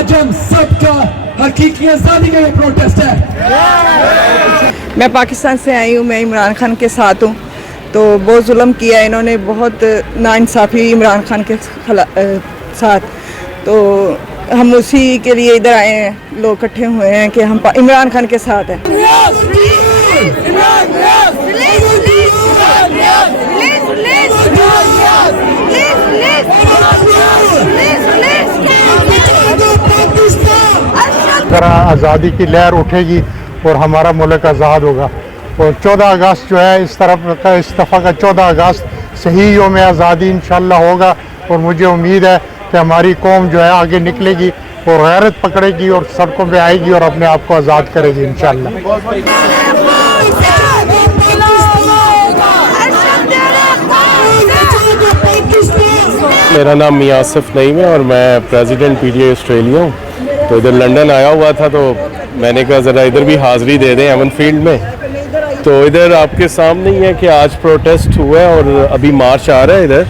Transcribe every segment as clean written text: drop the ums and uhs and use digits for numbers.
आज हम सबका हकीकी आजादी का ये प्रोटेस्ट है। मैं पाकिस्तान से आई हूँ, मैं इमरान खान के साथ हूँ। तो बहुत जुल्म किया इन्होंने, बहुत नाइंसाफ़ी इमरान खान के साथ। तो हम उसी के लिए इधर आए हैं, लोग इकट्ठे हुए हैं कि हम इमरान खान के साथ हैं। आज़ादी की लहर उठेगी और हमारा मुल्क आज़ाद होगा। और 14 अगस्त जो है इस दफ़ा का 14 अगस्त सही योम आज़ादी इंशाअल्लाह होगा। और मुझे उम्मीद है कि हमारी कौम जो है आगे निकलेगी और गैरत पकड़ेगी और सड़कों पे आएगी और अपने आप को आज़ाद करेगी इंशाअल्लाह। मेरा नाम मियां आसिफ नईम है और मैं प्रेसिडेंट PTA ऑस्ट्रेलिया हूँ। तो इधर लंदन आया हुआ था, तो मैंने कहा ज़रा इधर भी हाज़िरी दे दें एवन फील्ड में। तो इधर आपके सामने ही है कि आज प्रोटेस्ट हुआ है और अभी मार्च आ रहा है इधर।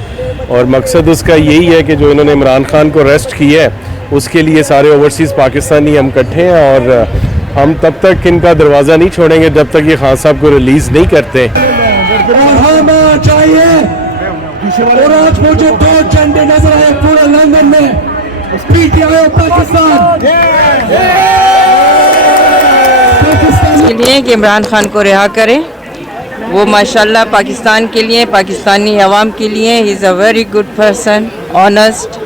और मकसद उसका यही है कि जो इन्होंने इमरान खान को अरेस्ट किया है उसके लिए सारे ओवरसीज़ पाकिस्तानी हम इकट्ठे हैं। और हम तब तक इनका दरवाज़ा नहीं छोड़ेंगे जब तक ये खान साहब को रिलीज़ नहीं करते। और आज मुझे 2 झंडे नजर आए पूरे लंदन में। PTI पाकिस्तान के लिए कि इमरान खान को रिहा करें। वो माशाल्लाह पाकिस्तान के लिए, पाकिस्तानी अवाम के लिए, he is a very good person, honest,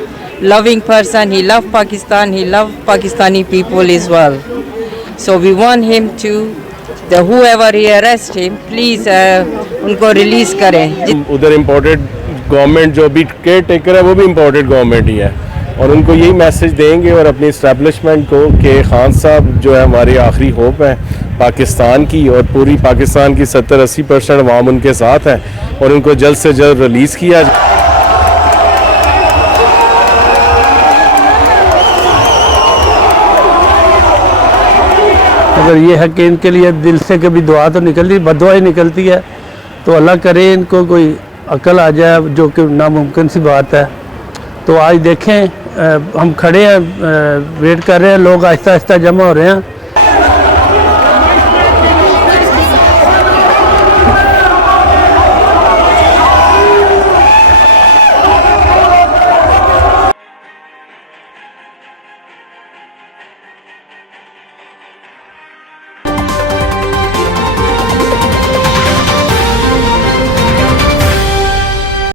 loving person. He loved Pakistan, he loved Pakistani people as well. So we want him to, whoever he arrest him, please उनको रिलीज करें। उधर इम्पोर्टेड गवर्नमेंट जो भी care taker है वो भी imported government ही है और उनको यही मैसेज देंगे और अपनी इस्टेब्लिशमेंट को कि खान साहब जो है हमारी आखिरी होप है पाकिस्तान की और पूरी पाकिस्तान की 70-80% अवाम उनके साथ है और उनको जल्द से जल्द रिलीज़ किया जाए। अगर ये है कि इनके लिए दिल से कभी दुआ तो निकलती, बदुआ ही निकलती है, तो अल्लाह करे इनको कोई अकल आ जाए, जो कि नामुमकिन सी बात है। तो आज देखें हम खड़े हैं, वेट कर रहे हैं, लोग आहिस्ता आहिस्ता जमा हो रहे हैं।